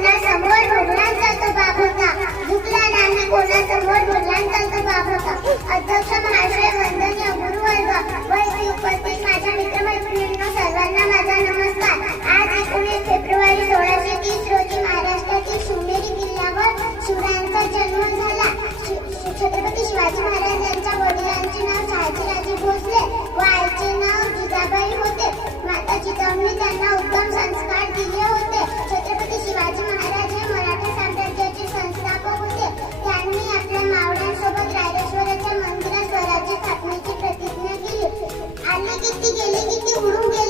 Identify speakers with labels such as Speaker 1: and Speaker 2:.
Speaker 1: कोणासमोर वडिलांचा बाप होता. दुखला नाही कोणासमोर तो बाप होता. अध्यक्ष महाशय वंदनीय गुरुवर्ग व इथे उपस्थित माझ्या मित्रमैत्रिणींना सर्वांना माझा नमस्कार. आज एकोणीस फेब्रुवारी सोळाशे तीस रोजी महाराष्ट्रातील शिवनेरी किल्ल्यावर शिवरायांचा जन्म झाला. छत्रपती शिवाजी महाराज यांच्या वडिलांचे नाव शहाजीराजे भोसले व आईचे नाव जिजाबाई होते. माता जिजाऊंनी त्यांना उत्तम कितनी गेंदे कितनी उड़ूं गेंदे